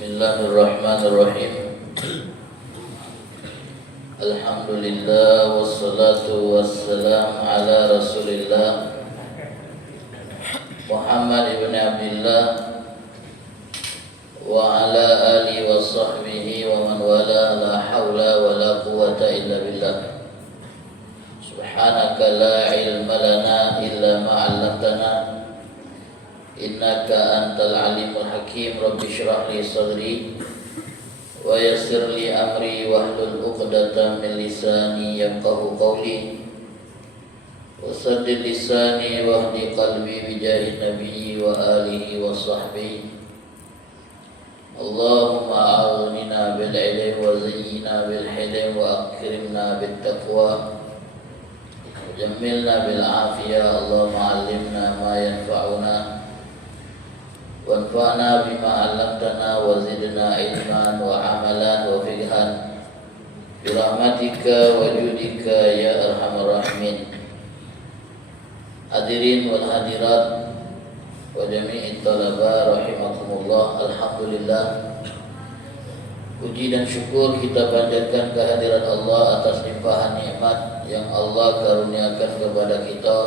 Bismillahirrahmanirrahim. Alhamdulillah wassalatu wassalam ala Rasulillah Muhammad ibn Abdullah wa ala alihi wa sahbihi wa man wala, la hawla wa la quwwata illa billah. Subhanaka la ilma lana illa ma 'allamtana innaka antal alimul hakim. Rabbi shrah li sadri wa yassir li amri wahlul 'uqdatam min lisani yafqahu qawli wa saddid lisani wahdi qalbi bi jahi nabiyyi wa alihi wa sahbihi. Allahumma a'inna bil ilmi wa zayyina bil hilmi wa akrimna bit taqwa wa jammilna bil afiyah. Allahumma 'allimna ma yanfa'una wanfa'na bima 'allamtana wa zidna ilman wa 'amalan wa fiqhan bi rahmatika wa judika ya arhamar rahimin. Hadirin wal hadirat wa jami'it talaba rahimakumullah. Alhamdulillah, puji dan syukur kita panjatkan kehadiran Allah atas limpahan nikmat yang Allah karuniakan kepada kita,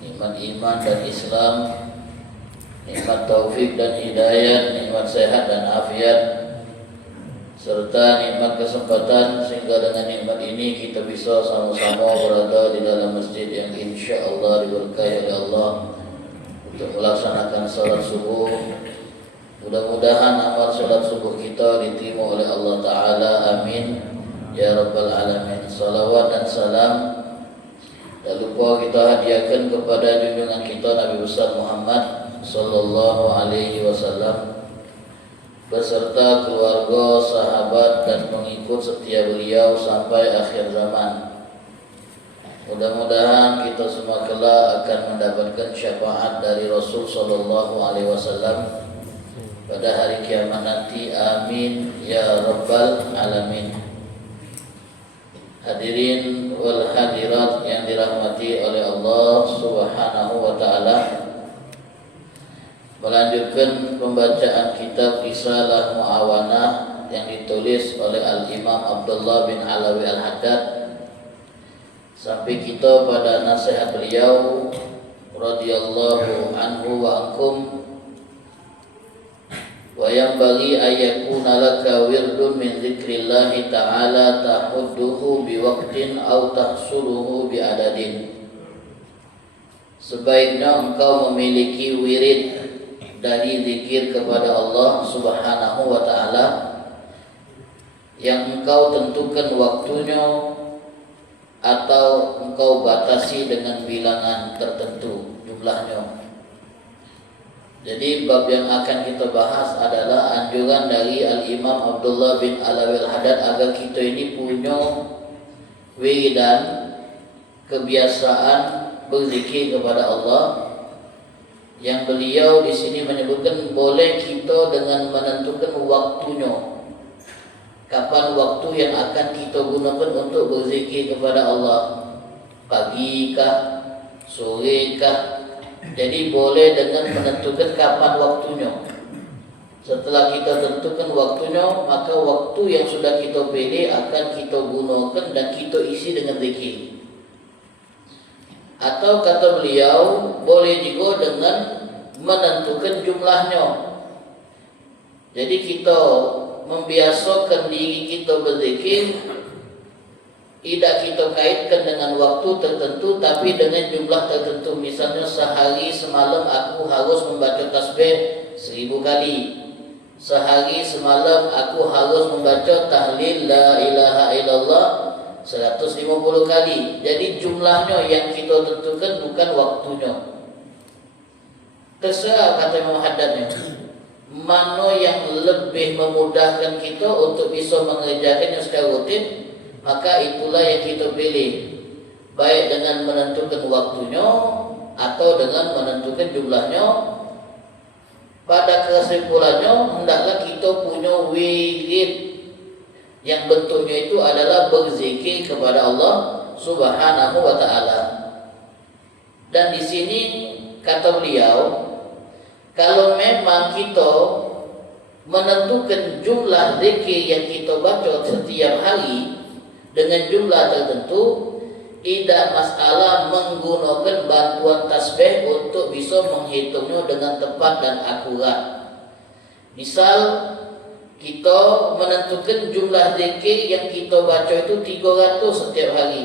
nikmat iman dan Islam, nikmat taufik dan hidayah, nikmat sehat dan afiat, serta nikmat kesempatan sehingga dengan nikmat ini kita bisa sama-sama berada di dalam masjid yang insya Allah diberkahi oleh Allah untuk melaksanakan salat subuh. Mudah-mudahan amal salat subuh kita diterima oleh Allah Ta'ala, amin ya rabbal alamin. Salawat dan salam tak lupa kita hadiahkan kepada junjungan kita Nabi besar Muhammad sallallahu alaihi wasallam beserta keluarga, sahabat dan pengikut setia beliau sampai akhir zaman. Mudah-mudahan kita semua kelak akan mendapatkan syafaat dari Rasul sallallahu alaihi wasallam pada hari kiamat nanti, amin ya rabbal alamin. Hadirin wal hadirat yang dirahmati oleh Allah Subhanahu wa taala, melanjutkan pembacaan kitab Risalah Mu'awanah yang ditulis oleh Al-Imam Abdullah bin Alawi Al-Haddad, sampai kita pada nasihat beliau radhiyallahu anhu wa ankum, wa yanbaghi ayyakuna laka wirdun min dzikrillahi ta'ala tahudduhu biwaqtin aw tahsuluhu biadadin. Sebaiknya engkau memiliki wirid dari zikir kepada Allah Subhanahu wa ta'ala yang engkau tentukan waktunya atau engkau batasi dengan bilangan tertentu jumlahnya. Jadi bab yang akan kita bahas adalah anjuran dari Al-Imam Abdullah bin Alawi Al-Haddad agar kita ini punya wiridan, kebiasaan berzikir kepada Allah, yang beliau di sini menyebutkan boleh kita dengan menentukan waktunya. Kapan waktu yang akan kita gunakan untuk berzikir kepada Allah? Pagi kah? Sore kah? Jadi boleh dengan menentukan kapan waktunya. Setelah kita tentukan waktunya, maka waktu yang sudah kita pilih akan kita gunakan dan kita isi dengan zikir. Atau kata beliau, boleh juga dengan menentukan jumlahnya. Jadi kita membiasakan diri kita berzikir, tidak kita kaitkan dengan waktu tertentu tapi dengan jumlah tertentu. Misalnya sehari semalam aku harus membaca tasbih 1000 kali, sehari semalam aku harus membaca tahlil la ilaha illallah 150 kali. Jadi jumlahnya yang kita tentukan, bukan waktunya. Terserah kata Imam Haddadnya, mana yang lebih memudahkan kita untuk bisa mengerjakannya secara rutin, maka itulah yang kita pilih, baik dengan menentukan waktunya atau dengan menentukan jumlahnya. Pada kesimpulannya, hendaklah kita punya wirid yang bentuknya itu adalah berzikir kepada Allah Subhanahu wa ta'ala. Dan di sini kata beliau, kalau memang kita menentukan jumlah zikir yang kita baca setiap hari dengan jumlah tertentu, tidak masalah menggunakan bantuan tasbih untuk bisa menghitungnya dengan tepat dan akurat. Misal kita menentukan jumlah zikir yang kita baca itu 300 setiap hari.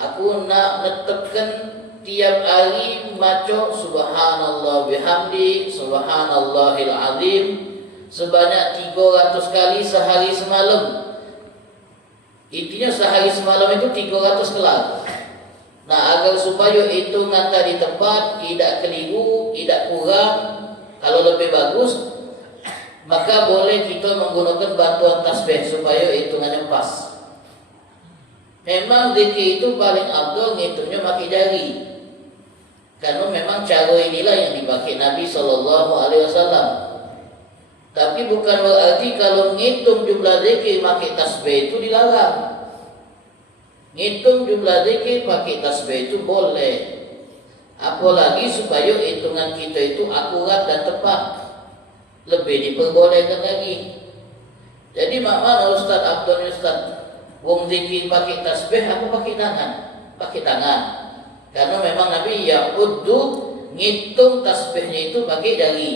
Aku nak menetapkan tiap hari baca subhanallah bihamdi, subhanallahil azim sebanyak 300 kali sehari semalam. Intinya sehari semalam itu 300 kelar. Nah, agar supaya hitungan tadi tepat, tidak keliru, tidak kurang, kalau lebih bagus, maka boleh kita menggunakan bantuan tasbih supaya hitungannya pas. Memang zikir itu paling afdal ngitungnya pakai jari. Karena memang cara inilah yang dipakai Nabi SAW. Tapi bukan berarti kalau ngitung jumlah zikir pakai tasbih itu dilarang. Ngitung jumlah zikir pakai tasbih itu boleh. Apalagi supaya hitungan kita itu akurat dan tepat. Lebih diperbolehkan lagi. Jadi makna Ustaz Abdul Ustaz, wong zikir pakai tasbih, aku pakai tangan. Pakai tangan. Karena memang Nabi ya'uddu ngitung tasbihnya itu pakai jari.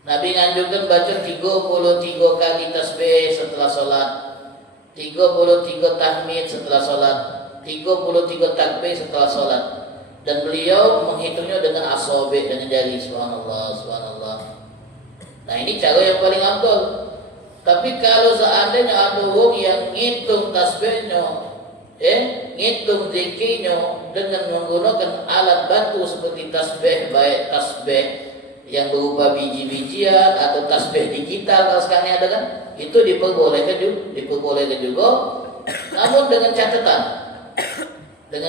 Nabi nganjurkan baca 33 kali tasbih setelah sholat, 33 tahmid setelah sholat, 33 takbir setelah sholat. Dan beliau menghitungnya dengan asabi', dengan jari. Subhanallah, subhanallah. Nah, ini cara yang paling afdal. Tapi kalau seandainya ada orang yang ngitung tasbihnya, ngitung zikirnya dengan menggunakan alat bantu seperti tasbih, baik tasbih yang berupa biji-bijian atau tasbih digital kalau sekarang ada kan, itu diperbolehkan juga, namun dengan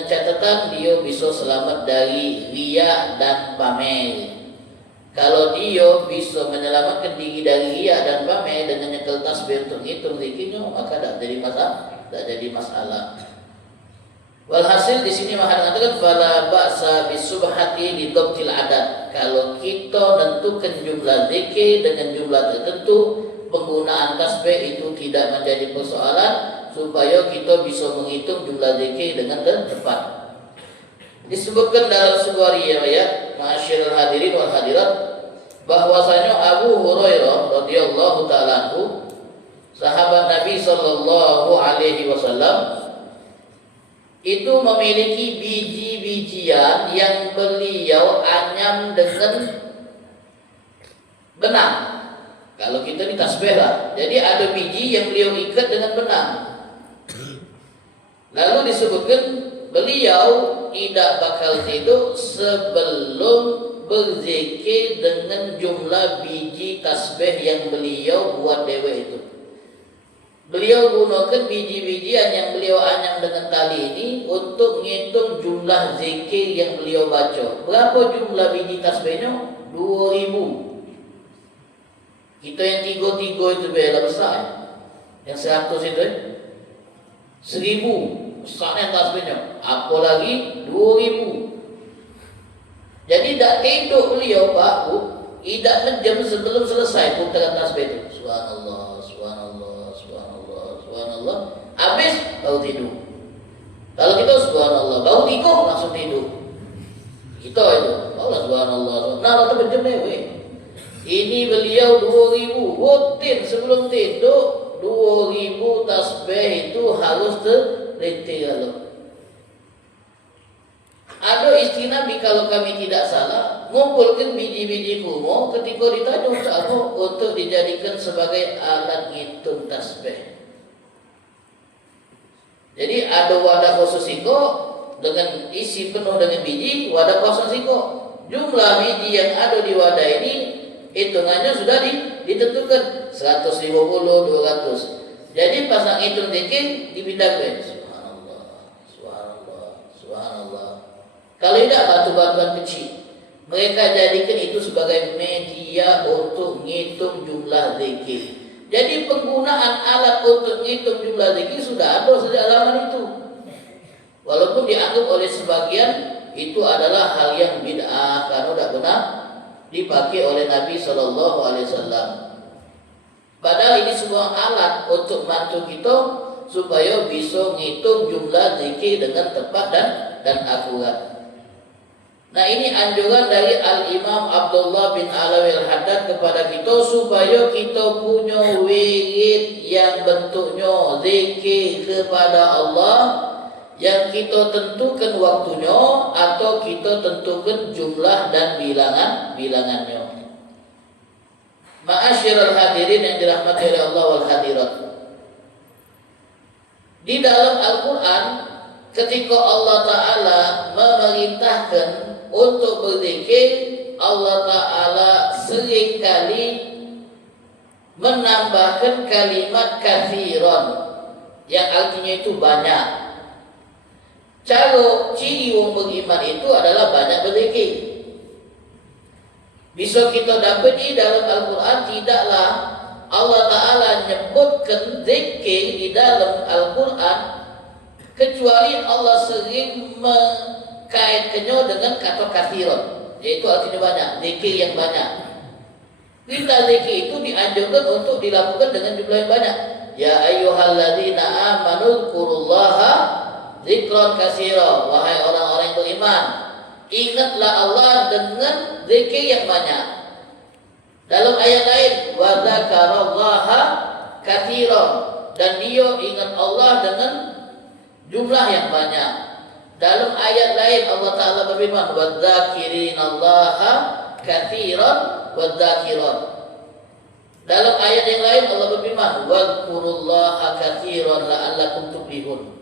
catatan dia bisa selamat dari riya dan pamer. Kalau dia bisa menyelamatkan diri dari riya dan pamer dengan nyekel tasbih untuk ngitung zikirnya, maka tidak jadi masalah. Walhasil di sini Maha mengatakan fala ba'sa bisubhati li dhabtil adat. Kalau kita tentukan jumlah zikir dengan jumlah tertentu, penggunaan tasbih itu tidak menjadi persoalan supaya kita bisa menghitung jumlah zikir dengan tepat. Disebutkan dalam sebuah riwayat, ma'asyiral hadirin wal hadirat, bahwasanya Abu Hurairah radhiyallahu taala anhu, sahabat Nabi sallallahu alaihi wasallam, itu memiliki biji-bijian yang beliau anyam dengan benang. Kalau kita di tasbih lah, jadi ada biji yang beliau ikat dengan benang. Lalu disebutkan beliau tidak bakal tidur sebelum berzikir dengan jumlah biji tasbih yang beliau buat dewa itu. Beliau gunakan biji-bijian yang beliau anyam dengan tali ini untuk ngitung jumlah zikir yang beliau baca. Berapa jumlah biji tasbihnya? 2000. Kita yang 3 itu bela besar. Yang 100 itu 1000 besarnya tasbihnya. Apalagi 2000. Jadi tidak tidur beliau Pak Bu, tidak menjam sebelum selesai putaran tasbih itu. Subhanallah, subhanallah, subhanallah, habis baru tidur. Kalau kita subhanallah baru tidur langsung tidur. Kita itu, Allah subhanallah. Nah, itu berjam ini beliau 2000 rutin sebelum tidur, 2000 tasbih itu harus teliti. Ada istri Nabi kalau kami tidak salah ngumpulkan biji-biji kurma ketika ditanya untuk dijadikan sebagai alat ngitung tasbih. Jadi ada wadah khusus siko dengan isi penuh dengan biji, wadah kosong siko. Jumlah biji yang ada di wadah ini hitungannya sudah ditentukan 150, 200. Jadi pas nak hitung zikir dipindahkan. Subhanallah, subhanallah, subhanallah. Kalau tidak batu-batuan kecil, mereka jadikan itu sebagai media untuk ngitung jumlah zikir. Jadi penggunaan alat untuk ngitung jumlah zikir sudah ada sejak zaman itu. Walaupun dianggap oleh sebagian itu adalah hal yang bid'ah karena tidak dipakai oleh Nabi Shallallahu Alaihi Wasallam. Padahal ini semua alat untuk bantu kita supaya bisa ngitung jumlah zikir dengan tepat dan akurat. Nah, ini anjuran dari Al-Imam Abdullah bin Alawi Al-Haddad kepada kita supaya kita punya wirid yang bentuknya zikir kepada Allah, yang kita tentukan waktunya atau kita tentukan jumlah dan bilangannya. Ma'asyiral hadirin yang dirahmati oleh Allah wal hadirat. Di dalam Al-Quran, ketika Allah Ta'ala memerintahkan untuk berzikir, Allah Ta'ala seringkali menambahkan kalimat kathiran, yang artinya itu banyak. Cara ciri orang beriman itu adalah banyak berzikir. Bisa kita dapati dalam Al-Quran, tidaklah Allah Ta'ala menyebutkan zikir di dalam Al-Quran kecuali Allah sering mengkaitkannya dengan kata kathiran, yaitu artinya banyak, zikir yang banyak. Perintah zikir itu dianjurkan untuk dilakukan dengan jumlah yang banyak. Ya ayyuhalladzina amanu dzkurullaha dzikran katsira, wahai orang-orang yang beriman, ingatlah Allah dengan zikir yang banyak. Dalam ayat lain, wa dzakarallaha katsiran, dan dia ingat Allah dengan jumlah yang banyak. Dalam ayat lain Allah Ta'ala berfirman, wa dzakirinallaha katsiran wa dzakirat. Dalam ayat yang lain Allah berfirman, wa dzkurullaha katsiran la'allakum tuflihun.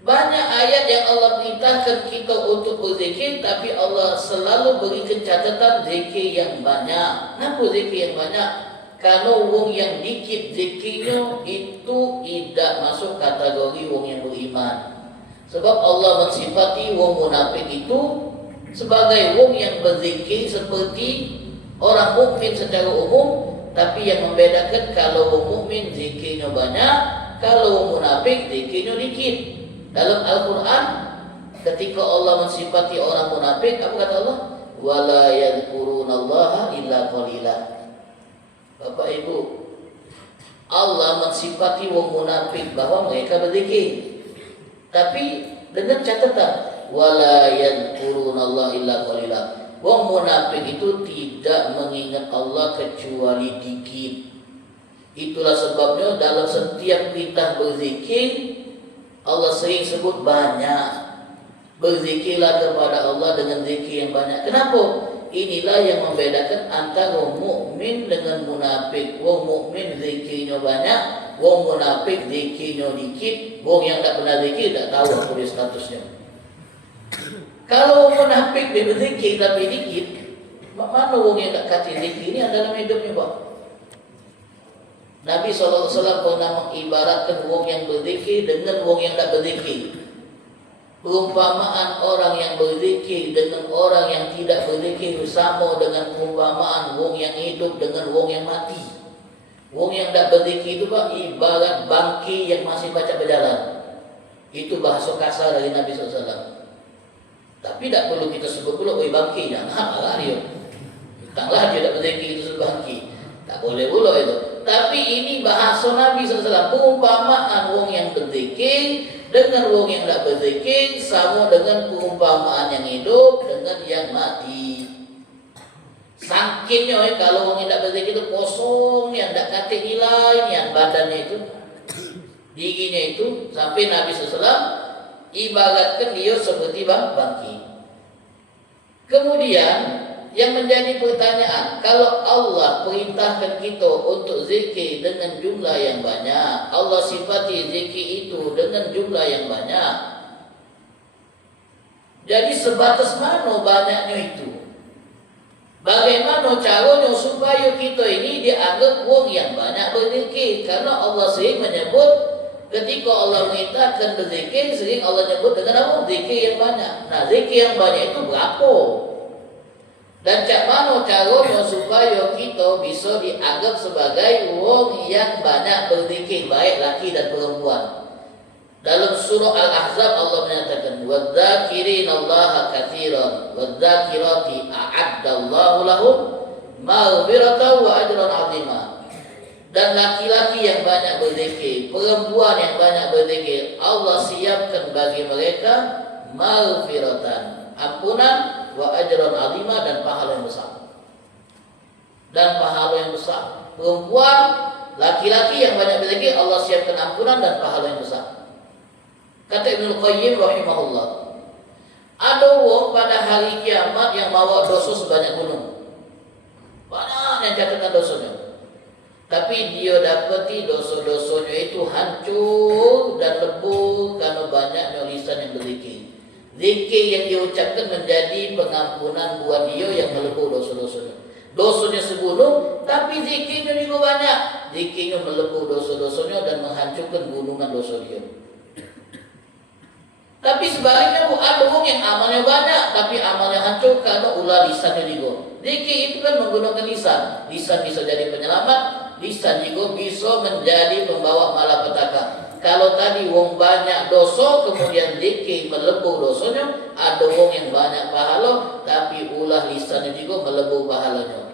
Banyak ayat yang Allah perintahkan kita untuk berzikir, tapi Allah selalu berikan catatan zikir yang banyak. Kenapa zikir yang banyak? Karena wong yang dikit zikirnya itu tidak masuk kategori wong yang beriman. Sebab Allah mensifati wong munafik itu sebagai wong yang berzikir seperti orang mukmin secara umum, tapi yang membedakan kalau wong mukmin zikirnya banyak, kalau wong munafik zikirnya dikit. Dalam Al-Quran, ketika Allah mensifati orang munafik, apa kata Allah? Wala yadhkurunallaha illa qalila. Bapak Ibu, Allah mensifati wong munafik bahwa mereka berzikir, tapi dengan catatan wala yadhkurunallaha illa qalila. Wong munafik itu tidak mengingat Allah kecuali dikit. Itulah sebabnya dalam setiap perintah berzikir Allah sering sebut banyak. Berzikirlah kepada Allah dengan zikir yang banyak. Kenapa? Inilah yang membedakan antara mukmin dengan munafik. Wong mukmin zikirnya banyak, wong munafik zikirnya dikit. Wong yang tak pernah zikir tak tahu apa dia statusnya. Kalau munafik dia berzikir tapi dikit, mana wong yang tak kata zikir ini ada dalam hidupnya, Pak? Nabi SAW pernah mengibaratkan wong yang berzikir dengan wong yang tak berzikir. Perumpamaan orang yang berzikir dengan orang yang tidak berzikir sama dengan perumpamaan wong yang hidup dengan wong yang mati. Wong yang tak berzikir itu, Pak, ibarat bangki yang masih baca berjalan. Itu bahasa kasar dari Nabi SAW. Tapi tak perlu kita sebut pula, oi bangki, jangan lah dia. Taklah dia tak berzikir itu sebut bangki. Tak boleh pula itu. Tapi ini bahasa Nabi SAW, perumpamaan wong yang berzikir dengan wong yang tak berzikir sama dengan perumpamaan yang hidup dengan yang mati. Sakitnya kalau wong yang tak berzikir itu kosong, yang tak kata nilai, yang badannya itu, dinginnya itu, sampai Nabi SAW ibaratkan dia seperti bangki. Kemudian yang menjadi pertanyaan, kalau Allah perintahkan kita untuk zikir dengan jumlah yang banyak, Allah sifati zikir itu dengan jumlah yang banyak, jadi sebatas mana banyaknya itu? Bagaimana caranya supaya kita ini dianggap wong yang banyak berzikir? Karena Allah sering menyebut, ketika Allah perintahkan berzikir, sering Allah nyebut dengan apa? Zikir yang banyak. Nah, zikir yang banyak itu berapa? Dan cak mana caranya supaya kita bisa dianggap sebagai wong yang banyak berzikir, baik laki dan perempuan? Dalam surah Al-Ahzab Allah menyatakan wadzakirinallaha katsiran wadzakirati a'addallahu lahum maghfiratan wa ajran 'azima. Dan laki-laki yang banyak berzikir, perempuan yang banyak berzikir, Allah siapkan bagi mereka maghfiratan, ampunan, wa ajran 'azima, dan pahala yang besar. Dan pahala yang besar. Perempuan, laki-laki yang banyak berzikir, Allah siapkan ampunan dan pahala yang besar. Kata Ibnu Qayyim rahimahullah, ada wong pada hari kiamat yang bawa dosa sebanyak gunung. Banyak yang catatan dosanya. Tapi dia dapati dosa-dosanya itu hancur dan lebur karena banyaknya lisan yang berzikir. Zikir yang diucapkan menjadi pengampunan buat dia yang melebur dosa-dosanya. Dosanya segunung, tapi zikirnya juga banyak. Zikirnya melebur dosa-dosanya dan menghancurkan gunungan dosa dia. Tapi sebaliknya ada orang yang amalnya banyak tapi amalnya hancur karena ulah lisannya juga. Zikir itu kan menggunakan lisan. Lisan bisa jadi penyelamat, lisan juga bisa menjadi pembawa malapetaka. Kalau tadi wong banyak dosa kemudian zikir melebur dosanya, ada wong yang banyak pahala tapi ulah lisannya juga melebur pahalanya.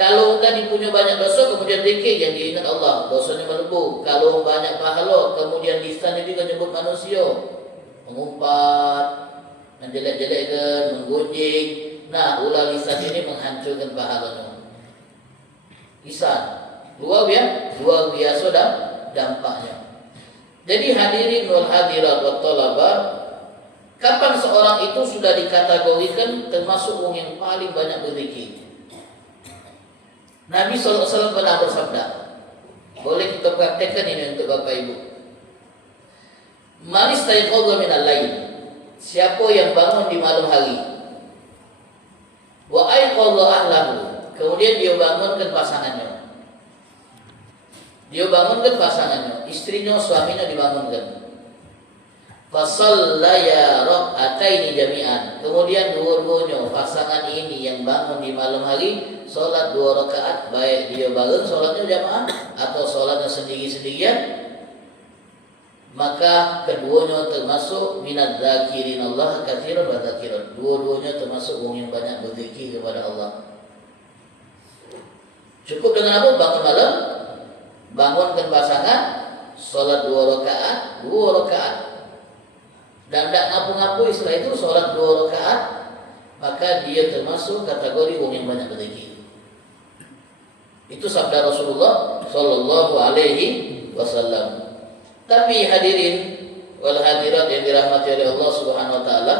Kalau tadi punya banyak dosa kemudian zikir yang diingat Allah, dosanya melebur. Kalau banyak pahala kemudian lisannya juga nyebut manusia, mengumpat, menjelek-jelekkan, menggunjing. Nah, ulah lisan ini menghancurkan pahalanya. Lisan luar biasa dampaknya. Jadi hadirin wal hadirat wa talaba, kapan seorang itu sudah dikategorikan termasuk orang yang paling banyak berzikir? Nabi SAW pernah bersabda, boleh kita praktekkan ini untuk Bapak Ibu. Man istayqadha minal lail, siapa yang bangun di malam hari, wa ayqadha ahlahu, kemudian dia bangunkan pasangannya. Dia bangunkan pasangannya, istrinya, suaminya dibangunkan. Fasallaya rak'ataini jami'an, kemudian dua-duanya pasangan ini yang bangun di malam hari solat 2 rakaat, baik dia bareng solatnya jamaah atau solatnya sendiri-sendirian, maka keduanya termasuk minadz zakirin Allah katsiran wa dzakirat. Dua-duanya termasuk orang yang banyak berzikir kepada Allah. Cukup dengan apa? Bangun malam, bangunkan pasangan, solat 2 rakaat, 2 rakaat. Dan tidak ngapu-ngapu setelah itu sholat 2 rakaat, maka dia termasuk kategori orang yang banyak berzikir. Itu sabda Rasulullah Sallallahu Alaihi Wasallam. Tapi hadirin wal hadirat yang dirahmati oleh Allah Subhanahu Wa Taala,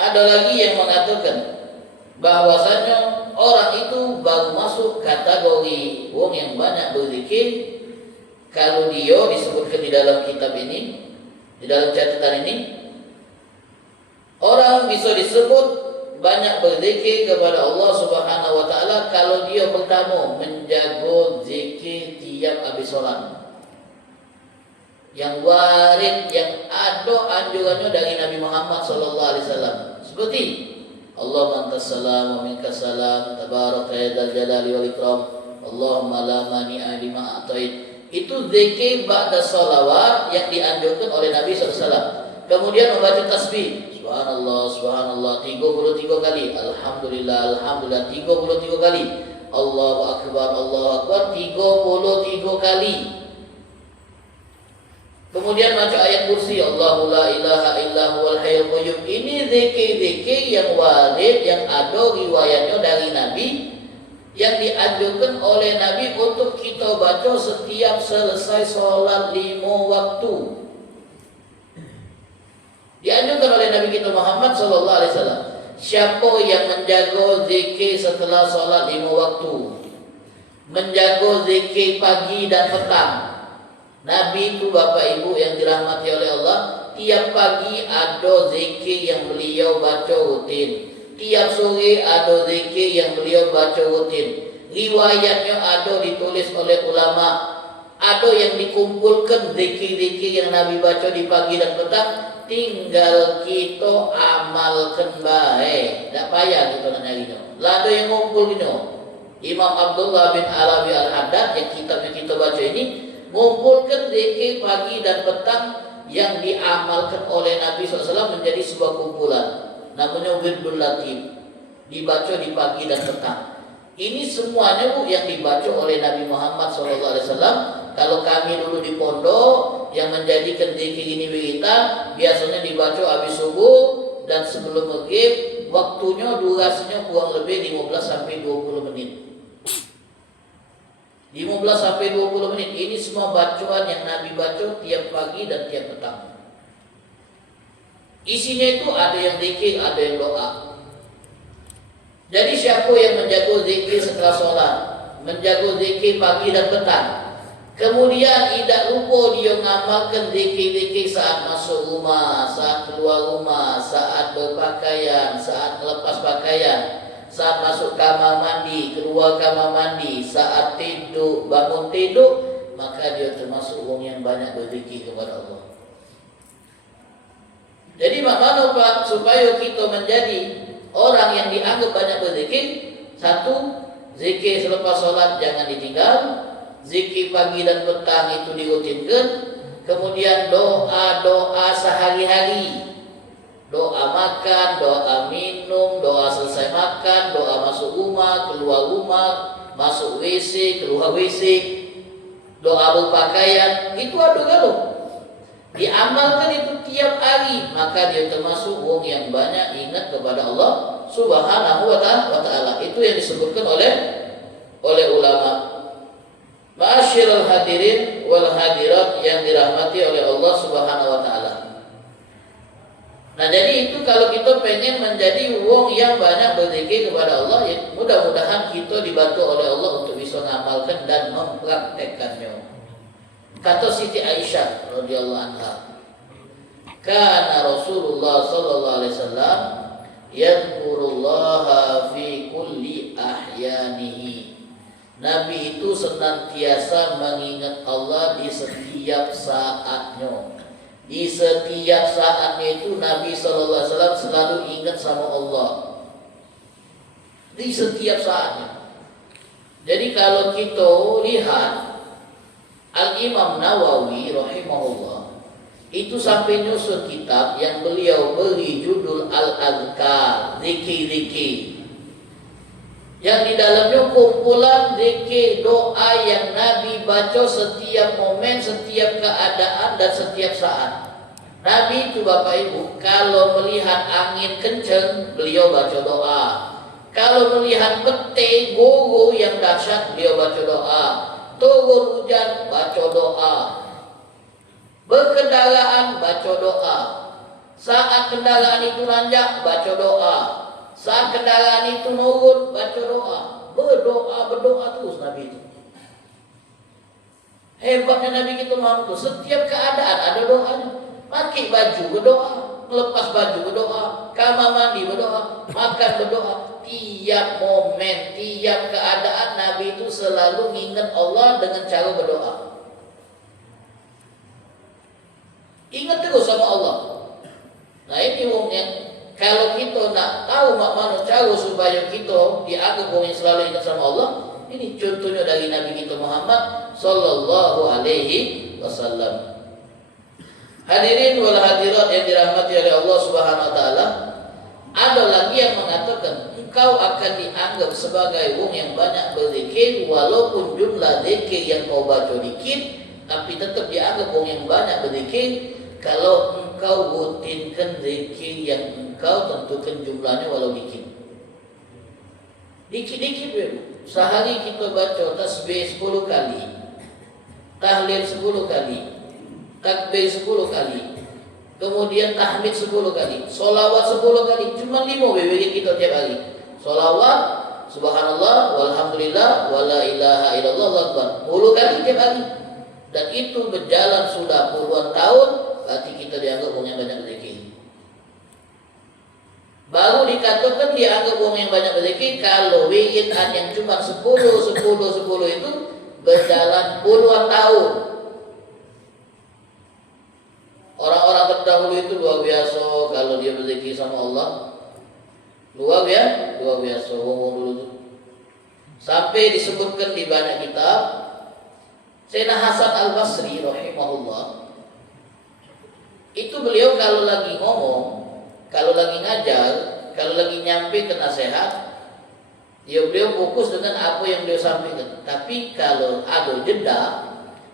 ada lagi yang mengatakan bahwasanya orang itu baru masuk kategori orang yang banyak berzikir kalau dia disebutkan di dalam kitab ini. Di dalam catatan ini, orang bisa disebut banyak berzikir kepada Allah Subhanahu Wa Taala kalau dia pertama menjaga zikir tiap habis sholat. Yang warid, yang ada anjurannya dari Nabi Muhammad Sallallahu Alaihi Wasallam. Seperti Allahumma antas salam wa minkas salam, tabaraka ya dzal jalali wal ikram, Allahumma la mani'a lima a'tait. Itu zikir ba'da salawat yang dianjurkan oleh Nabi SAW. Kemudian membaca tasbih, subhanallah, subhanallah 33 kali, alhamdulillah, alhamdulillah 33 kali, Allahu akbar 33 kali. Kemudian baca ayat kursi, Allahu la ilaha illa huwal hayyul qayyum. Ini zikir-zikir yang warid, yang ada riwayatnya dari Nabi, yang dianjurkan oleh Nabi untuk kita baca setiap selesai sholat 5 waktu. Dianjurkan oleh Nabi kita Muhammad Sallallahu Alaihi Wasallam. Siapa yang menjaga zikir setelah sholat 5 waktu, menjaga zikir pagi dan petang. Nabi itu Bapak Ibu yang dirahmati oleh Allah, tiap pagi ada zikir yang beliau baca rutin. Tiap sore ada zikir yang beliau baca rutin. Riwayatnya ada ditulis oleh ulama. Ada yang dikumpulkan zikir-zikir yang Nabi baca di pagi dan petang. Tinggal kita amalkan baik. Tak payah kita nak nyarinya. Lah ada yang ngumpul gini. Imam Abdullah bin Alawi Al-Haddad yang kitabnya kita baca ini, Mengumpulkan zikir pagi dan petang yang diamalkan oleh Nabi SAW menjadi sebuah kumpulan. Namanya Wirdul Latif. Dibaca di pagi dan petang. Ini semuanya Bu yang dibaca oleh Nabi Muhammad SAW. Kalau kami dulu di pondok yang menjadikan zikir ini wiritan, biasanya dibaca habis subuh dan sebelum maghrib. Waktunya durasinya kurang lebih 15 sampai 20 menit. 15 sampai 20 menit. Ini semua bacaan yang Nabi baca tiap pagi dan tiap petang. Isinya itu ada yang zikir, ada yang doa. Jadi siapa yang menjaga zikir setelah sholat, menjaga zikir pagi dan petang, kemudian tidak lupa dia mengamalkan zikir-zikir saat masuk rumah, saat keluar rumah, saat berpakaian, saat melepas pakaian, saat masuk kamar mandi, keluar kamar mandi, saat tidur, bangun tidur, maka dia termasuk orang yang banyak berzikir kepada Allah. Jadi bagaimana Pak supaya kita menjadi orang yang dianggap banyak berzikir? Satu, zikir selepas sholat jangan ditinggal. Zikir pagi dan petang itu dirutinkan. Kemudian doa-doa sehari-hari. Doa makan, doa minum, doa selesai makan, doa masuk rumah, keluar rumah, masuk WC, keluar WC, doa berpakaian. Itu ada kalau diamalkan itu tiap hari, maka dia termasuk orang yang banyak ingat kepada Allah Subhanahu wa ta'ala. Itu yang disebutkan oleh ulama. Ma'asyiral hadirin wal hadirat yang dirahmati oleh Allah Subhanahu wa ta'ala. Nah, jadi itu kalau kita pengen menjadi orang yang banyak berzikir kepada Allah, ya mudah-mudahan kita dibantu oleh Allah untuk bisa mengamalkan dan mempraktekkannya. Kata Siti Aisyah radhiyallahu anha, kana Rasulullah sallallahu alaihi wasallam yadhkurullaha fi kulli ahyanihi. Nabi itu senantiasa mengingat Allah di setiap saatnya. Di setiap saatnya itu Nabi sallallahu alaihi wasallam selalu ingat sama Allah. Di setiap saatnya. Jadi kalau kita lihat Al-Imam Nawawi rahimahullah itu sampai nyusun kitab yang beliau beri judul Al-Adhkar, zikir-zikir, yang di dalamnya kumpulan zikir doa yang Nabi baca setiap momen, setiap keadaan dan setiap saat. Nabi itu Bapak Ibu kalau melihat angin kencang beliau baca doa, kalau melihat petir guru yang dahsyat beliau baca doa, turun hujan baca doa, berkendaraan baca doa, saat kendaraan itu nanjak baca doa, saat kendaraan itu nurun baca doa, berdoa terus Nabi itu. Hebatnya Nabi kita Muhammad itu setiap keadaan ada doanya. Pakai baju berdoa, melepas baju berdoa, kamar mandi berdoa, makan berdoa. Tiap momen, tiap keadaan Nabi itu selalu ingat Allah dengan cara berdoa. Ingat terus sama Allah. Nah ini yang kalau kita nak tahu mana cara supaya kita dianggap orang yang selalu ingat sama Allah, ini contohnya dari Nabi kita Muhammad sallallahu alaihi wasallam. Hadirin wal hadirat yang dirahmati oleh Allah Subhanahu wa taala, ada lagi yang mengatakan engkau akan dianggap sebagai orang yang banyak berzikir walaupun jumlah zikir yang kau baca dikit, tapi tetap dianggap orang yang banyak berzikir kalau engkau rutinkan zikir yang engkau tentukan jumlahnya walau dikit. Dikit-dikit ya. Sehari kita baca tasbih 10 kali, tahlil 10 kali, takbir 10 kali, kemudian tahmid 10 kali, solawat 10 kali. Cuma 5 BBG kita tiap hari. Solawat, subhanallah, walhamdulillah, wala ilaha illallah, Allahu akbar 10 kali tiap hari. Dan itu berjalan sudah puluhan tahun, berarti kita dianggap orang yang banyak berzikir. Baru dikatakan dianggap orang yang banyak berzikir kalau wiridan yang cuma 10 itu berjalan puluhan tahun. Orang-orang terdahulu itu luar biasa kalau dia berzikir sama Allah. Luar biasa wong dulu itu. Sampai disebutkan di banyak kitab, Sayyidina Hasan Al-Basri rahimahullah, itu beliau kalau lagi ngomong, kalau lagi ngajar, kalau lagi nyampe ke nasihat, ya beliau fokus dengan apa yang beliau sampaikan. Tapi kalau ada jeda,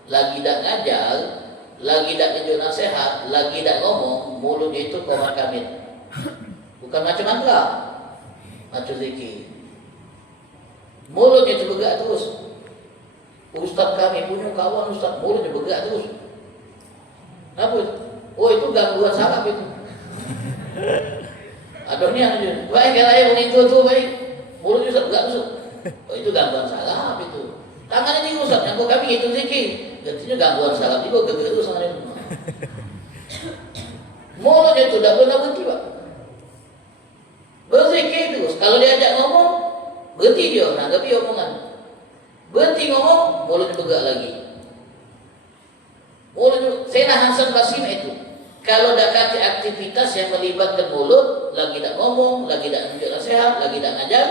lagi tak ngajar, lagi tak tunjuk nasihat, lagi tak ngomong, mulutnya itu qomat kamit. Bukan macam mantra, macam zikir. Mulutnya itu bergerak terus. Ustaz kami punya kawan ustaz, mulutnya bergerak terus. Apa? Oh itu gangguan saraf itu. Adonnya aja. Baik kalau yang itu baik. Mulutnya ustaz bergerak terus. Oh itu gangguan saraf itu. Tangannya ini ustaz, yang kami itu zikir. Gantinya gangguan saraf itu bergerak terus tangannya. Mulutnya itu tidak pernah berhenti Pak. Berzikir terus. Kalau diajak ngomong, berhenti dia, nanggapi omongan. Berhenti ngomong, mulutnya bergerak lagi. Mulut Sayyidina Hasan Basri itu. Kalau dah kata aktivitas yang melibatkan mulut, lagi tak ngomong, lagi tak tunjuk nasihat, lagi tak ngajar,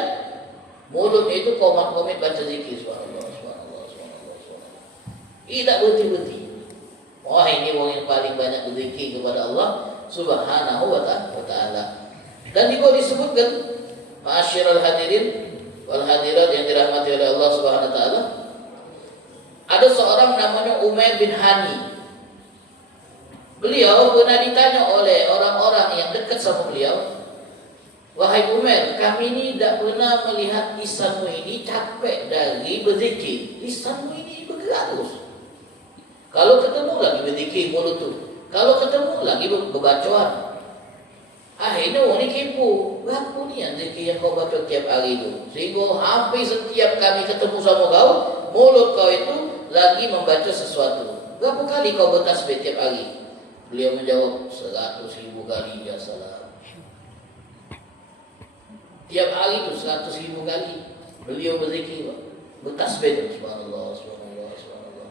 mulutnya itu komat-komit baca zikir. Subhanallah, subhanallah, subhanallah, subhanallah. Tidak berhenti-berhenti. Wah ini orang yang paling banyak berzikir kepada Allah Subhanahu wa ta'ala. Dan juga disebutkan, ma'asyiral hadirin wal hadirat yang dirahmati oleh Allah Subhanahu wa taala, ada seorang namanya Umair bin Hani. Beliau pernah ditanya oleh orang-orang yang dekat sama beliau, wahai Umair, kami ini tidak pernah melihat lisanmu ini capek dari berzikir. Lisanmu ini bergerak terus. Kalau ketemu lagi berzikir mulut tu, kalau ketemu lagi berbacaan. Akhirnya orang ni kepo, berapa ni yang zikir yang kau baca tiap hari itu? Sehingga hampir setiap kami ketemu sama kau, mulut kau itu lagi membaca sesuatu. Berapa kali kau bertasbih tiap hari? Beliau menjawab, 100.000 kali ya salam. Tiap hari itu 100.000 kali beliau berzikir, bertasbih. Subhanallah, subhanallah, subhanallah.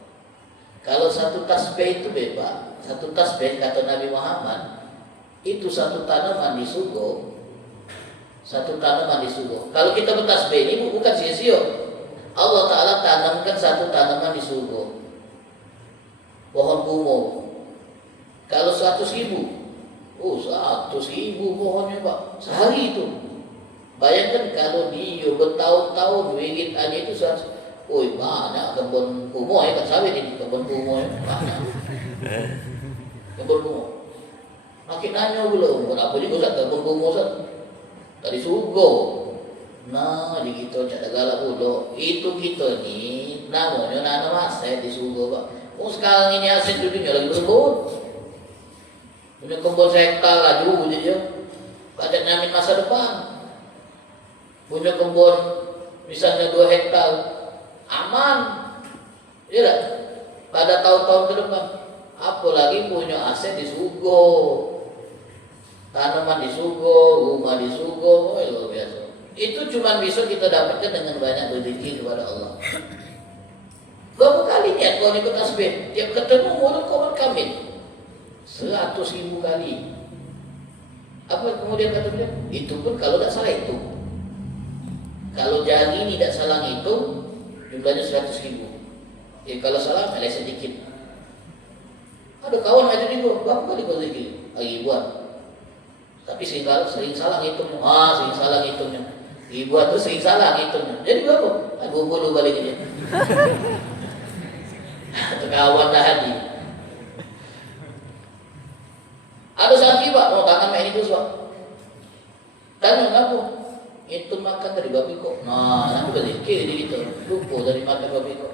Kalau satu tasbih itu bebas, satu tasbih kata Nabi Muhammad, itu satu tanaman di surga. Satu tanaman di surga. Kalau kita bertasbih ini bukan sia-sia. Allah Ta'ala tanamkan satu tanaman di surga. Pohon bunga. Kalau 100.000, oh 100.000 pohonnya Pak, sehari itu. Bayangkan kalau dia bertahun-tahun wirid aja itu 100. Oh banyak kebun bunga ya, kan sawit ini kebun bunga ya, banyak. Kebun bunga. Makin nanya belum, kenapa juga Ustaz kebun bunga Ustaz? Tadi surga. Nah, di kita cak galak pula. Itu kita ni namanya nanam aset di surga Pak. Oh sekarang ini aset dunia lagi berkebun. Punya kebun hektar laju je dia. Ada nyamin masa depan. Punya kebun misalnya 2 hektar, aman. Iya tak? Pada tahun-tahun ke depan. Apalagi punya aset di surga. Tanaman di surga, rumah di surga, oh luar biasa. Itu cuma bisa kita dapatkan dengan banyak berzikir kepada Allah. Berapa kali niat kau ikut tasbih? Tiap ketemu mulut kau berkamit 100.000 kali. Apa kemudian kata beliau? Itu pun kalau tak salah itu. Kalau jari ini tak salah itu, jumlahnya 100.000. Kalau salah, malah sedikit. Ada kawan ada di gua, berapa kali kau zikir? Ribuan. Tapi sering salah ngitungnya. Sering salah ngitungnya. Ribuan tu sering salah ngitungnya. Jadi berapa? 20 balik dia. Itu kawan dah hadi. Ada sapi Pak, mau tangan main itu Pak. Tanya kenapa? Itu makan dari babi kok. Nah, nanti berzikir dia gitu. Lupa dari makan babi kok.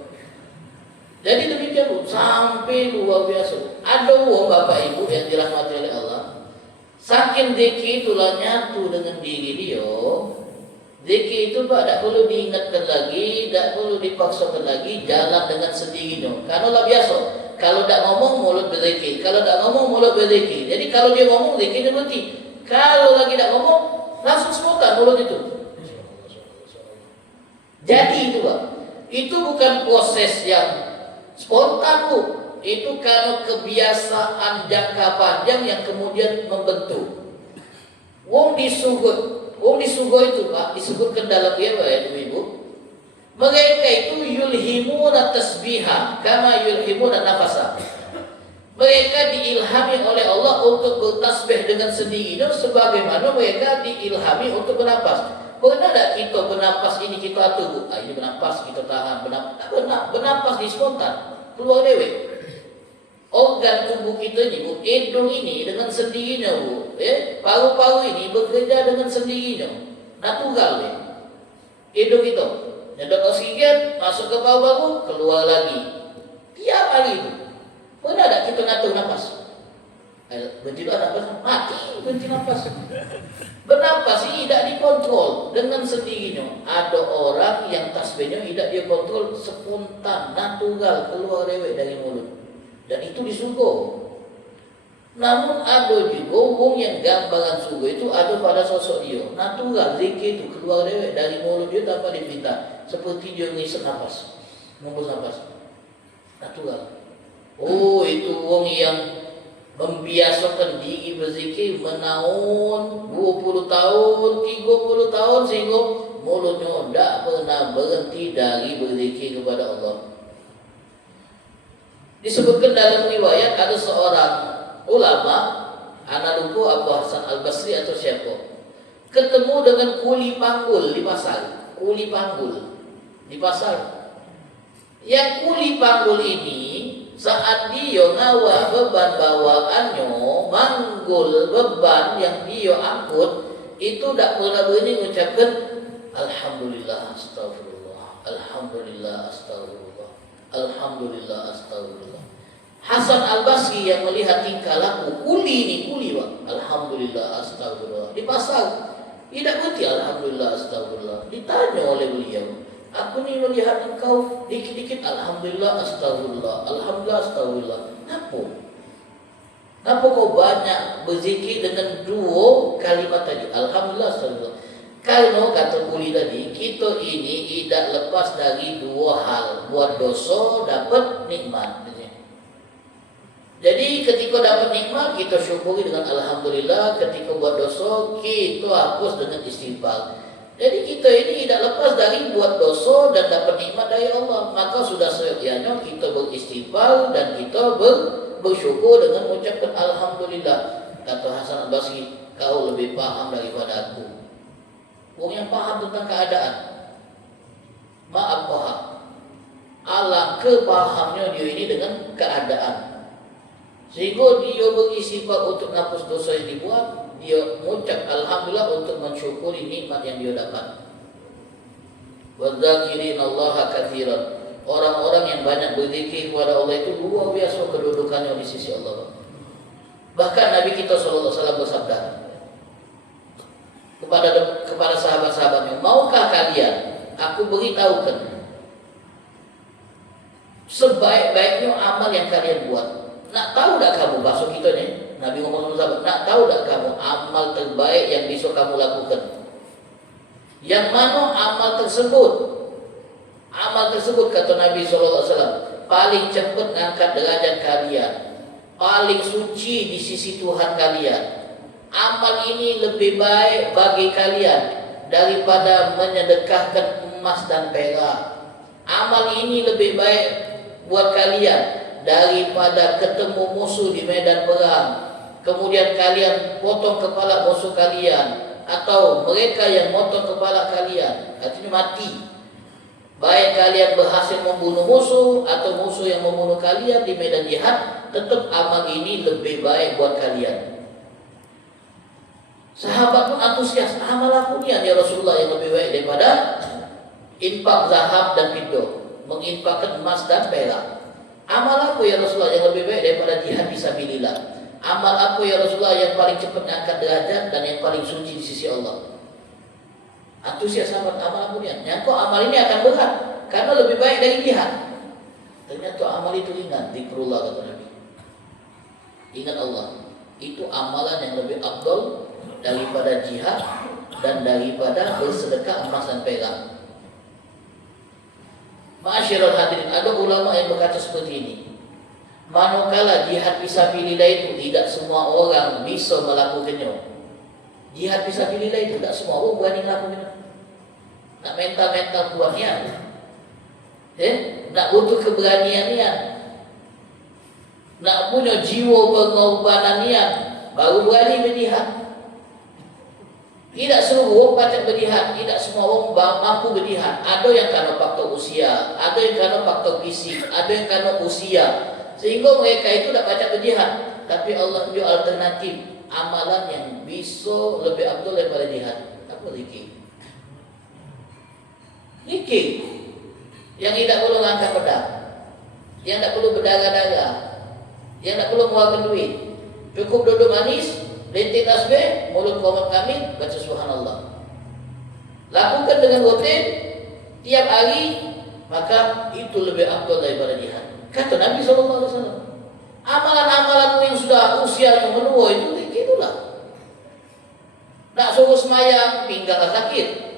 Jadi demikian Bu, sampai luar biasa. Ada uang Bapak Ibu yang dirahmati oleh Allah. Saking zikir itulah nyatu dengan diri dia. Zikir itu Pak tak perlu diingatkan lagi, tak perlu dipaksakan lagi, jalan dengan sendirinya. Karena lah biasa. Kalau tak ngomong mulut berzikir, kalau tak ngomong mulut berzikir. Jadi kalau dia ngomong zikir dia berhenti. Kalau lagi tak ngomong langsung spontan mulut itu. Jadi itu Pak, itu bukan proses yang spontan Bu. Itu karena kebiasaan jangka panjang yang kemudian membentuk. Wong di surga itu Pak disebutkan dalam dia Pak ya Ibu. Mereka itu yulhimuna tasbiha kama yulhimuna nafasa. Mereka diilhami oleh Allah untuk bertasbih dengan sendirinya sebagaimana mereka diilhami untuk bernapas. Pernah tak kita bernapas ini kita atur? Ini bernapas kita tahan, bernapas di spontan keluar dewe. Organ tubuh kita ni, hidung ini dengan sendirinya, paru-paru ini bekerja dengan sendirinya, natural hidung itu. Nyedot oksigen masuk ke paru-paru, keluar lagi. Tiap hari itu. Pernah tak kita ngatur nafas? Berhenti nafas, mati berhenti nafas. Bernapas ini tidak dikontrol dengan sendirinya. Ada orang yang tasbihnya tidak dia kontrol, spontan, natural keluar dewek dari mulut. Dan itu di surga. Namun ada juga wong yang gambaran surga itu ada pada sosok dia. Natural zikir itu keluar dewek dari mulut dia tanpa diminta. Seperti dia ngisap nafas, ngembus nafas. Natural. Oh, itu wong yang membiasakan diri berzikir menaun 20 tahun, 30 tahun sehingga mulutnya tidak pernah berhenti dari berzikir kepada Allah. Disebutkan dalam riwayat ada seorang ulama, anak lupa Abu Hasan Al-Basri atau siapa, ketemu dengan kuli panggul di pasar. Kuli panggul di pasar. Yang kuli panggul ini saat dia ngawa beban bawaannya, manggul beban yang dia angkut, itu tak pernah berhenti mengucapkan Alhamdulillah astagfirullah, Alhamdulillah astagfirullah, Alhamdulillah astagfirullah. Hasan Al-Basri yang melihat tingkah laku kuli ini, kuli Pak, Alhamdulillah astagfirullah di pasar, tidak berhenti Alhamdulillah astagfirullah. Ditanya oleh beliau, aku ni melihat engkau dikit-dikit Alhamdulillah astagfirullah, Alhamdulillah astagfirullah. Kenapa kau banyak berzikir dengan dua kalimat tadi, Alhamdulillah astagfirullah? Karena kata kuli tadi, kita ini tidak lepas dari dua hal, buat dosa dapat nikmat. Jadi ketika dapat nikmat kita syukuri dengan Alhamdulillah, ketika buat dosa kita hapus dengan istighfar. Jadi kita ini tidak lepas dari buat dosa dan dapat nikmat dari Allah. Maka sudah seyogyanya kita beristighfar dan kita bersyukur dengan mengucapkan Alhamdulillah. Kata Hasan Al-Basri, kau lebih paham daripada aku. Orang yang paham tentang keadaan, maaf paham. Allah kepahamnya dia ini dengan keadaan. Sehingga dia beristighfar untuk menghapus dosa yang dibuat, dia mengucap Alhamdulillah untuk mensyukuri nikmat yang dia dapat. Wadzakirinallah katsiran. Orang-orang yang banyak berzikir kepada Allah itu luar biasa kedudukannya di sisi Allah. Bahkan Nabi kita SAW bersabda kepada sahabat-sahabatnya, maukah kalian aku beritahukan sebaik-baiknya amal yang kalian buat? Nak tahu tak kamu, bahasa kita ni, Nabi ngomong sama sahabat, nak tahu tak kamu amal terbaik yang bisa kamu lakukan? Yang mana amal tersebut? Amal tersebut kata Nabi SAW paling cepat mengangkat derajat kalian, paling suci di sisi Tuhan kalian. Amal ini lebih baik bagi kalian daripada menyedekahkan emas dan perak. Amal ini lebih baik buat kalian daripada ketemu musuh di medan perang, kemudian kalian potong kepala musuh kalian, atau mereka yang potong kepala kalian, artinya mati. Baik kalian berhasil membunuh musuh atau musuh yang membunuh kalian di medan jihad, tetap amal ini lebih baik buat kalian. Sahabat pun antusias, amal aku ni ya Rasulullah yang lebih baik daripada infak zahab dan fiddah, menginfakkan emas dan perak. Amal aku ya Rasulullah yang lebih baik daripada jihad fisabilillah. Amal aku ya Rasulullah yang paling cepat mengangkat derajat dan yang paling suci di sisi Allah. Antusias sahabat, amal aku ni. Yang kok amal ini akan berat karena lebih baik dari jihad. Ternyata amal itu ringan, zikrullah kata Nabi. Ingat Allah. Itu amalan yang lebih afdal daripada jihad dan daripada bersedekah emas dan perak. Ma'asyiral hadirin, ada ulama yang berkata seperti ini. Manakala jihad fisabilillah itu tidak semua orang bisa melakukannya. Jihad fisabilillah itu tidak semua orang berani melakukannya. Nak mental kuatnya, Nak butuh keberanian niat, nak punya jiwa pengorbanan niat, baru berani berjihad. Tidak seluruh orang patut berjihad, tidak semua orang mampu berjihad. Ada yang kerana faktor usia, ada yang kerana faktor fisik, ada yang kerana usia, sehingga mereka itu tak patut berjihad. Tapi Allah tunjuk alternatif amalan yang bisa lebih afdal daripada jihad. Apa zikir? Zikir yang tidak perlu angkat pedang, yang tak perlu berdarah-darah, yang tak perlu mengeluarkan duit, cukup duduk manis, lentik tasbih, mulut qomat kamil, baca subhanallah. Lakukan dengan rutin tiap hari, maka itu lebih afdal daripada jihad. Kata Nabi SAW. Amalan-amalan yang sudah usia yang menua itu itulah. Nak suruh semayang, pinggang sakit.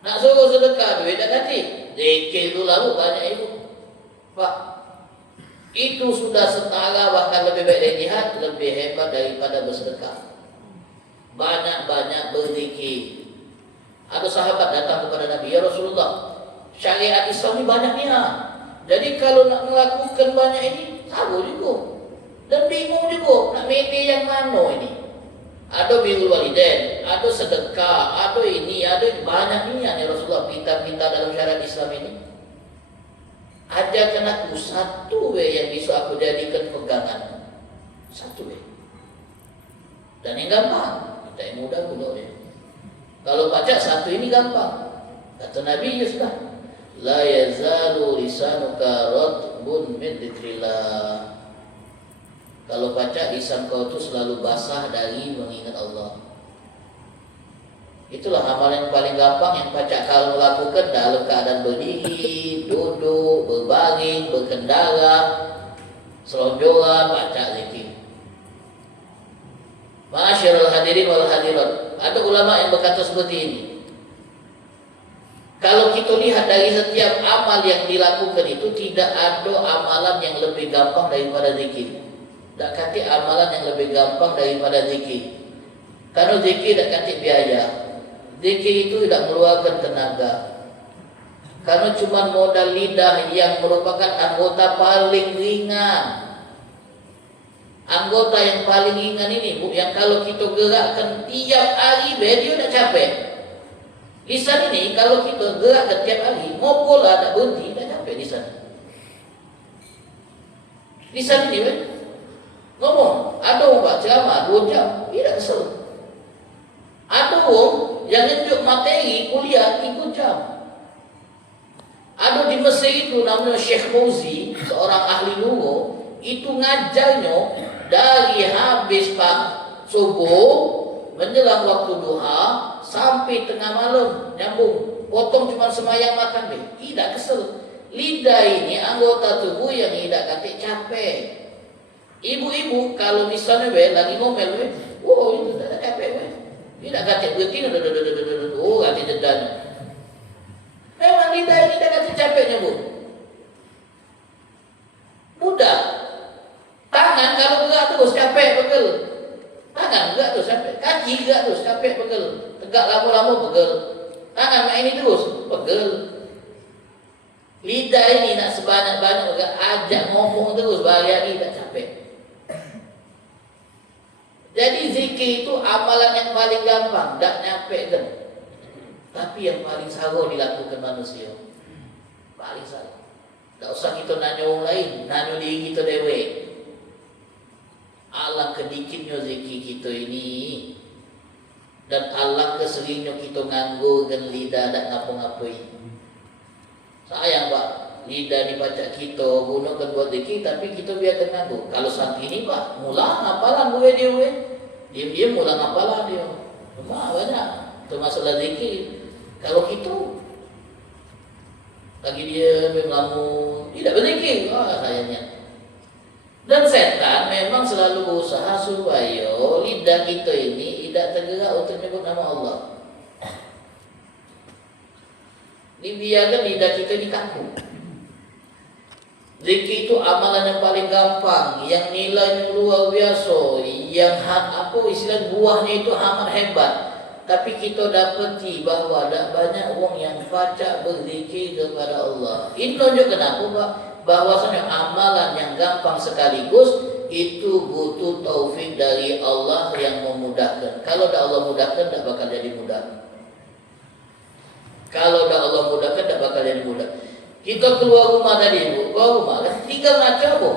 Nak suruh sedekah, duit tak ganti. Zikir itu lalu banyak itu. Pak, itu sudah setara bahkan lebih baik dari jihad, lebih hebat daripada bersedekah. Banyak-banyak berzikir. Ada sahabat datang kepada Nabi, ya Rasulullah, syariat Islam ini banyaknya. Jadi kalau nak melakukan banyak ini, tahu juga dan bingung juga nak milih yang mana ini. Ada birrul walidain, ada sedekah, ada ini, ada banyak ini ya Rasulullah, pinta-pinta dalam syariat Islam ini. Ajarkan aku satu yang bisa aku jadikan pegangan. Satu dan yang gampang, kita yang mudah pula ya. Kalau baca satu ini gampang. Kata Nabi, ya sudah. La yazalu lisanuka ratbun min dzikrillah. Kalau baca lisan kau itu selalu basah dari mengingat Allah. Itulah amalan yang paling gampang yang baca kalau melakukan dalam keadaan berdiri, duduk, berbaring, berkendara, selonjoran, baca zikir. Ma'asyiral hadirin wal hadirat. Ada ulama yang berkata seperti ini. Kalau kita lihat dari setiap amal yang dilakukan itu, tidak ada amalan yang lebih gampang daripada zikir. Tak kata amalan yang lebih gampang daripada zikir. Karena zikir tak kata biaya. Zikir itu tidak mengeluarkan tenaga. Karena cuma modal lidah yang merupakan anggota paling ringan. Anggota yang paling ringan ini, yang kalau kita gerakkan tiap hari, dia tak capek. Lisan ini kalau kita gerakkan tiap hari, mau pola tak berhenti, tak capek lisan. Lisan ini ngomong, ada orang buat ceramah 2 jam, dia tak kesel. Ada orang yang tunjuk materi kuliah 3 jam. Ada di Mesir itu namanya Syekh Mauzi, seorang ahli lughah, itu ngajarnya dari habis subuh menjelang waktu duha sampai tengah malam nyambung. Potong cuma semayang makan deh, tidak kesel. Lidah ini anggota tubuh yang tidak katik capek. Ibu-ibu kalau misalnya lagi ngomel, itu tak capek, tidak katik berhenti, katik jedanya. Memang lidah ini tak katik capeknya bu. Mudah. Tangan kalau gerak terus capek pegel. Tangan gerak terus capek. Kaki gerak terus capek pegel. Tegak lama-lama pegel. Tangan main ini terus pegel. Lidah ini nak sebanyak-banyak ajak ngomong terus bahaya tak capek. Jadi zikir itu amalan yang paling gampang, tak nyampe kan. Tapi yang paling saru dilakukan manusia. Paling saru. Tak usah kita nanya orang lain, nanya diri kita dewe. Allah kedikitnya zikir kita ini, dan Allah keseringnya kita nganggurkan lidah tak ngapa-ngapain. Sayang pak, lidah dibaca kita gunakan buat zikir, tapi kita biarkan nganggur. Kalau saat ini pak, mula ngapalan gue dia, diam-diam mula ngapalan dia. Cuma banyak, itu masalah zikir. Kalau kita lagi dia ngelamun, tidak berzikir, sayangnya. Dan setan memang selalu berusaha supaya lidah kita ini tidak tergerak untuk menyebut nama Allah. Dibiarkan lidah kita dikaku. Zikir itu amalan yang paling gampang, yang nilainya luar biasa, yang istilah buahnya itu amat hebat. tapi kita dapati bahawa ada banyak orang yang baca berzikir kepada Allah. Ini tunjuk kenapa Pak? Bahwasanya amalan yang gampang sekaligus itu butuh taufik dari Allah yang memudahkan. Kalau dah Allah mudahkan, tak bakal jadi mudah. Kalau dah Allah mudahkan, tak bakal jadi mudah. Kita keluar rumah tadi, Bu. Keluar rumah, tinggal macam Bu.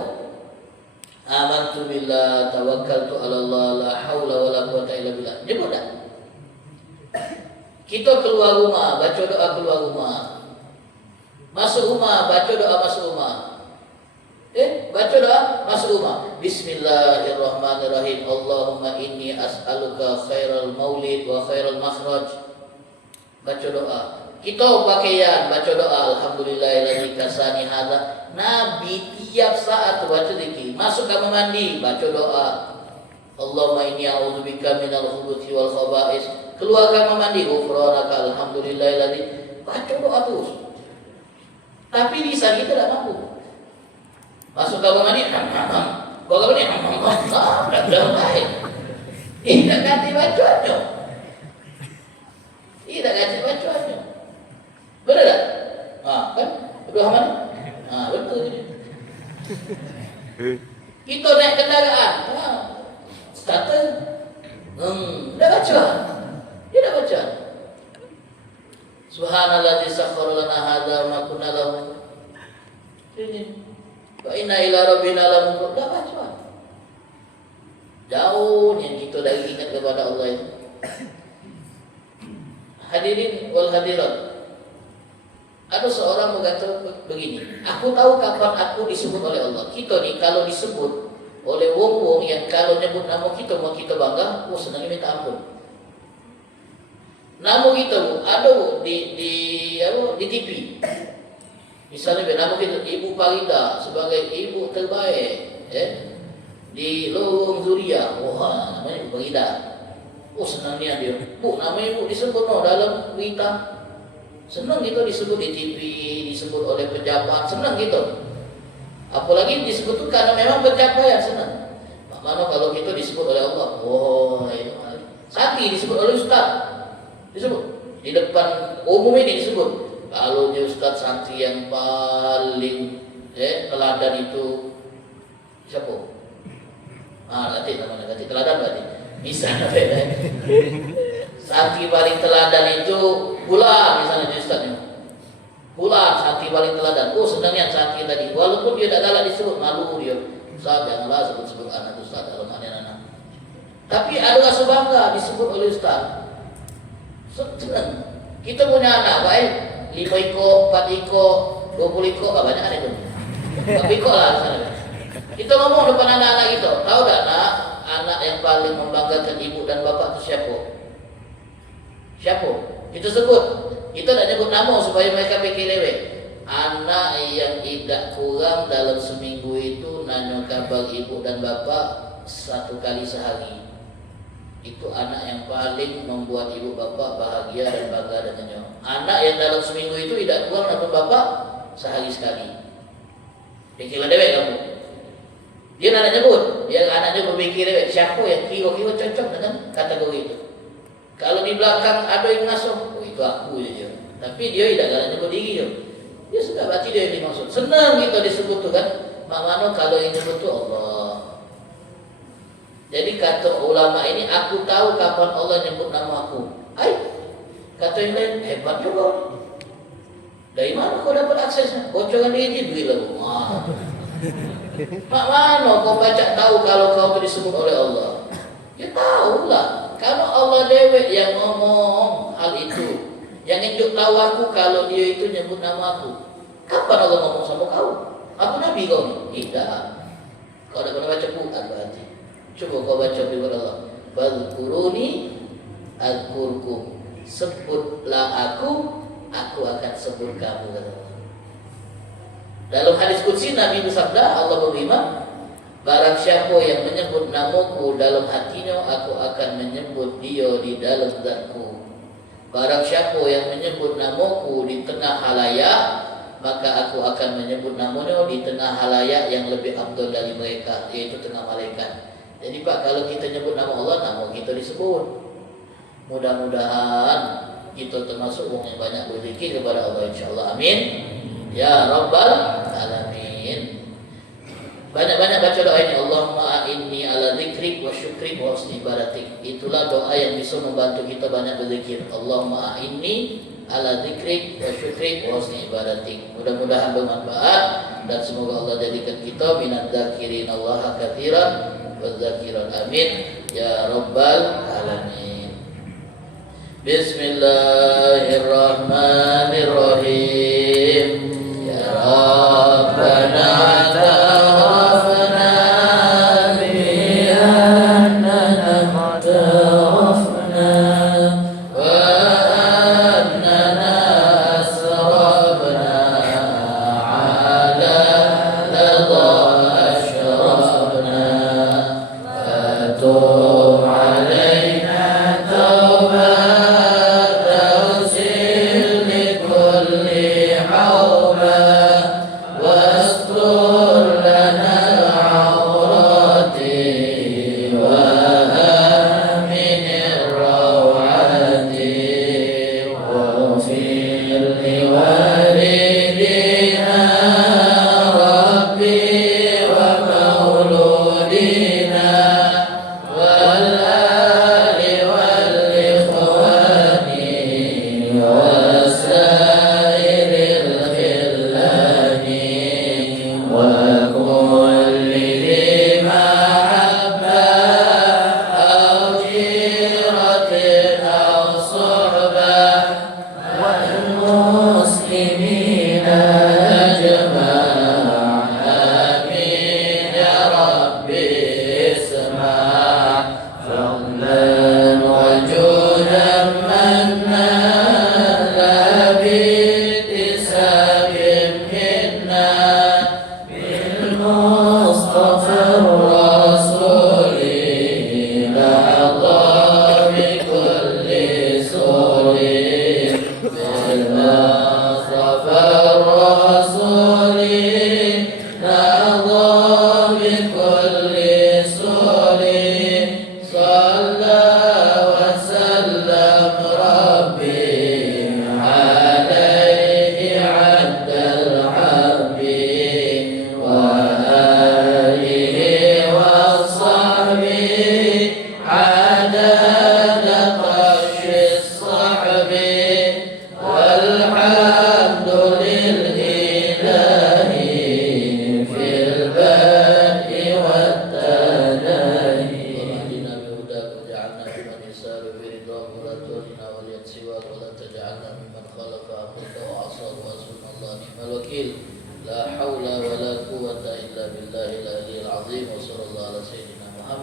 Amantu billah, tawakkaltu ala Allah, la haula wala quwata illa billah. Dia mudah. Kita keluar rumah, baca doa keluar rumah. Masuk rumah, baca doa masuk rumah. Baca doa masuk rumah. Bismillahirrahmanirrahim. Allahumma inni as'aluka khairal maulid wa khairal makhraj. Baca doa. Kita pakaian, baca doa. Alhamdulillahilladzi kasani hadza. Nabi tiap saat baca zikir. Masuk kamar mandi, baca doa. Allahumma inni a'udzubika minal khubuthi wal khaba'is. Keluar kamar mandi, ghufranaka alhamdulillahilladzi. Baca doa terus. Tapi lisan kita tak mampu. Masuk kamar mandi, keluar kamar mandi, dah baik. Tidak ganti bacaannya. Tidak ganti bacaannya. Benar tak? Kan? Betul Hamad? Betul ini. Kita naik kendaraan, starter, dah baca. Dia dah baca. Subhanalladzi sakhkhara lana hadza wa ma kunna lahu. Ini. Wa inna ila rabbina lamunqalibun. Dah baca. Jauh yang kita dah ingat kepada Allah itu. Hadirin wal hadirat. Ada seorang berkata begini, aku tahu kapan aku disebut oleh Allah. Kita ni kalau disebut oleh wong-wong yang kalau nyebut nama kita mau kita bangga, senangnya minta ampun. Nama kita ada di TV. Misalnya nama kita Ibu Farida sebagai ibu terbaik, di Lorong Zuria. Wah, namanya Ibu Farida. Senangnya dia. Bu, nama ibu disebut dalam berita. Senang kita disebut di TV, disebut oleh pejabat, senang gitu. Apalagi disebut itu karena memang pencapaian, senang. Mana kalau kita disebut oleh Allah, Sati disebut oleh Ustaz, disebut di depan umum ini disebut. Kalau dia Ustaz santri yang paling teladan itu siapa? Ganti namanya, ganti teladan berarti. Misalnya santri paling teladan itu Bulan, misalnya di Ustaznya. Bulan santri paling teladan. Senangnya santri tadi. Walaupun dia tak galak disebut, malu dia. Ustaz janganlah sebut-sebut anak Ustaz dalam anak-anak. Tapi ada rasa bangga disebut oleh Ustaz. Senang. Kita punya anak baik, 5 ekor, 4 ekor, 20 ekor, banyak kan itu. 4 ekor lah misalnya. Kita ngomong depan anak-anak kita. Tahu tak anak yang paling membanggakan ibu dan bapak itu siapa? Siapa? Kita sebut. Kita tak nyebut nama supaya mereka fikir lewat. Anak yang tidak kurang dalam seminggu itu nanya kabar ibu dan bapak 1 kali sehari. Itu anak yang paling membuat ibu bapak bahagia dan bangga dengannya. Anak yang dalam seminggu itu tidak kurang nanya bapak sehari sekali. Fikirlah lewat kamu. Dia nak nyebut, dia anaknya berfikir lewat siapa yang kira-kira cocok dengan kategori itu. Kalau di belakang ada yang ngasuh, itu aku je. Tapi dia tidak galak nyebut diri dia. Dia sudah baca dia yang dimaksud. Senang kita disebut tu kan. Mana kalau yang disebut tu Allah. Jadi kata ulama ini, aku tahu kapan Allah nyebut nama aku. Kata yang lain, hebat juga. Dari mana kau dapat aksesnya? Bocoran dia Jibril lah. Mak mana kau baca tahu kalau kau disebut oleh Allah? Ya tahulah. Kalau Allah dewek yang ngomong hal itu, yang nunjuk tahu aku kalau dia itu nyebut nama aku. Kapan Allah ngomong sama kau? Aku Nabi kau ni? Tidak. Kau dah pernah baca Quran berarti. Coba kau baca firman Allah. Fadhkuruni adzkurkum. Sebutlah aku akan sebut kamu. Dalam hadis qudsi Nabi bersabda, Allah berfirman, barang siapa yang menyebut namaku dalam hatinya, aku akan menyebut dia di dalam zatku. Barang siapa yang menyebut namaku di tengah halayak, maka aku akan menyebut namanya di tengah halayak yang lebih afdal dari mereka, yaitu tengah malaikat. Jadi Pak, kalau kita nyebut nama Allah, nama kita disebut. Mudah-mudahan kita termasuk orang yang banyak berzikir kepada Allah insyaallah. Amin. Ya Rabbal Alamin. Banyak-banyak baca doa ini. Allahumma inni ala dzikrik wa syukrik wa husni ibadatik. Itulah doa yang bisa membantu kita banyak berzikir. Allahumma inni ala dzikrik wa syukrik wa husni ibadatik. Mudah-mudahan bermanfaat dan semoga Allah jadikan kita minadz dzakirin Allah katsiran wa dzakirat. Amin ya Rabbal Alamin. Bismillahirrahmanirrahim. Ya Rabbana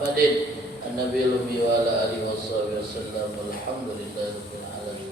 Muhammadin an-nabiyil ummi wa ala alihi wassallam. Alhamdulillahirabbil alamin.